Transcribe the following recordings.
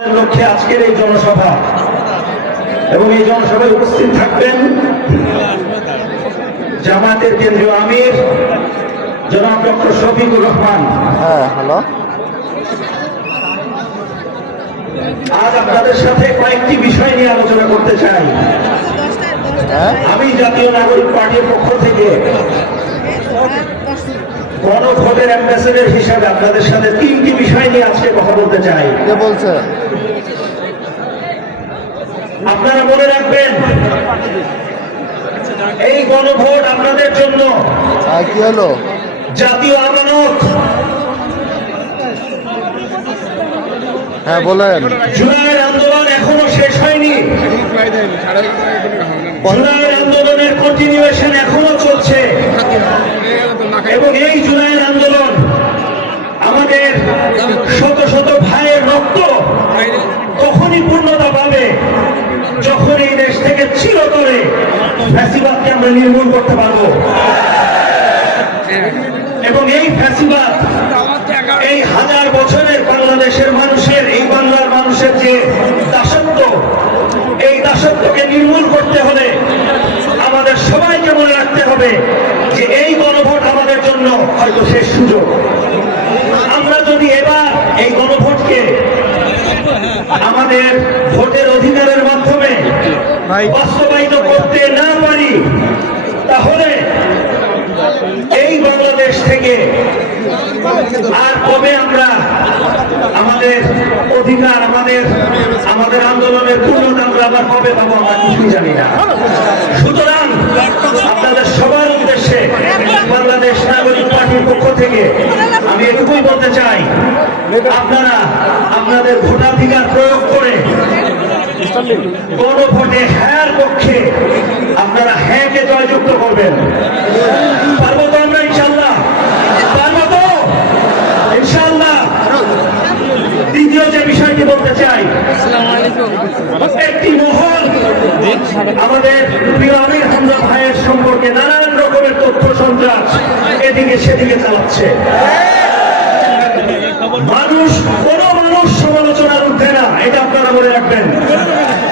লক্ষ্যে আজকের এই জনসভা এবং এই জনসভায় উপস্থিত থাকবেন জামায়াতের কেন্দ্রীয় আমির জনাব ডক্টর শফিকুর রহমান। হ্যালো, আজ আপনাদের সাথে কয়েকটি বিষয় নিয়ে আলোচনা করতে চাই। আমি জাতীয় নাগরিক পার্টির পক্ষ থেকে গণভোটের অ্যাম্বাসেডর হিসাবে আপনাদের সাথে তিনটি বিষয় নিয়ে আজকে কথা বলতে চাই। কে বলছে? আপনারা মনে রাখবেন, এই গণভোট আপনাদের জন্য কি হলো? জাতীয় আমানত। হ্যাঁ বলেন। জুলাইয়ের আন্দোলন এখনো শেষ হয়নি, জুলাইয়ের আন্দোলনের কন্টিনিউয়েশন এখনো চলছে এবং এই জুলাইয়ের আন্দোলন আমাদের শত শত ভাইয়ের রক্ত তখনই পূর্ণতা পাবে যখন এই দেশ থেকে চিরতরে ফ্যাসিবাদকে আমরা নির্মূল করতে পারবো। এবং এই ফ্যাসিবাদ, এই হাজার বছরের বাংলাদেশের মানুষের, এই বাংলার মানুষের যে দাসত্ব, এই দাসত্বকে নির্মূল করতে হলে আমাদের সবাইকে মনে রাখতে হবে যে এই গণভোট আমাদের জন্য হয়তো শেষ সুযোগ। আমরা যদি এবার এই গণভোটকে আমাদের ভোটের অধিকারের মাধ্যমে বাস্তবায়িত করতে না পারি, তাহলে এই বাংলাদেশ থেকে আর কবে আমরা আমাদের অধিকার, আমাদের আন্দোলনের পূর্ণতা আমরা আবার কবে পাবো আমরা কিছুই জানি না। সুতরাং আপনাদের সবার উদ্দেশ্যে বাংলাদেশ নাগরিক পার্টির পক্ষ থেকে আমি এটুকুই বলতে চাই, আপনারা আপনাদের ভোটাধিকার প্রয়োগ করে গণভোটে হ্যাঁ পক্ষে আপনারা হ্যাঁকে জয়যুক্ত করবেন। পারবো তো আমরা ইনশাল্লাহ? পারবো তো ইনশাল্লাহ? দ্বিতীয় যে বিষয়টি বলতে চাই, একটি মহল আমাদের প্রিয় আমির হামজা ভাইয়ের সম্পর্কে নানান রকমের তথ্য সন্ত্রাস এদিকে সেদিকে চালাচ্ছে। কোন মানুষ সমালোচনার ঊর্ধ্বে না, এটা আপনারা মনে রাখবেন।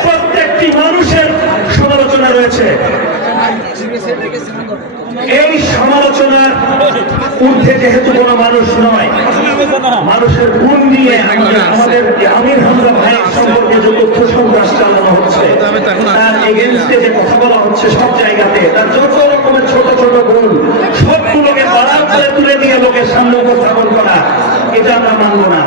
প্রত্যেকটি মানুষের সমালোচনা রয়েছে। এই সমালোচনার ঊর্ধ্বে যেহেতু কোনো মানুষ নয়, মানুষের গুণ নিয়ে আমাদের আমির হামজা ভাইয়ের সম্পর্কে যে তথ্য সন্ত্রাস চালানো হচ্ছে, তার এগেইনস্টে যে কথা বলা হচ্ছে সব জায়গাতে, তার যত রকমের ছোট ছোট গুণ সবগুলোকে বাড়া করে তুলে নিয়ে লোকের সামনে উপস্থাপন করা, এটা আমরা মানব না।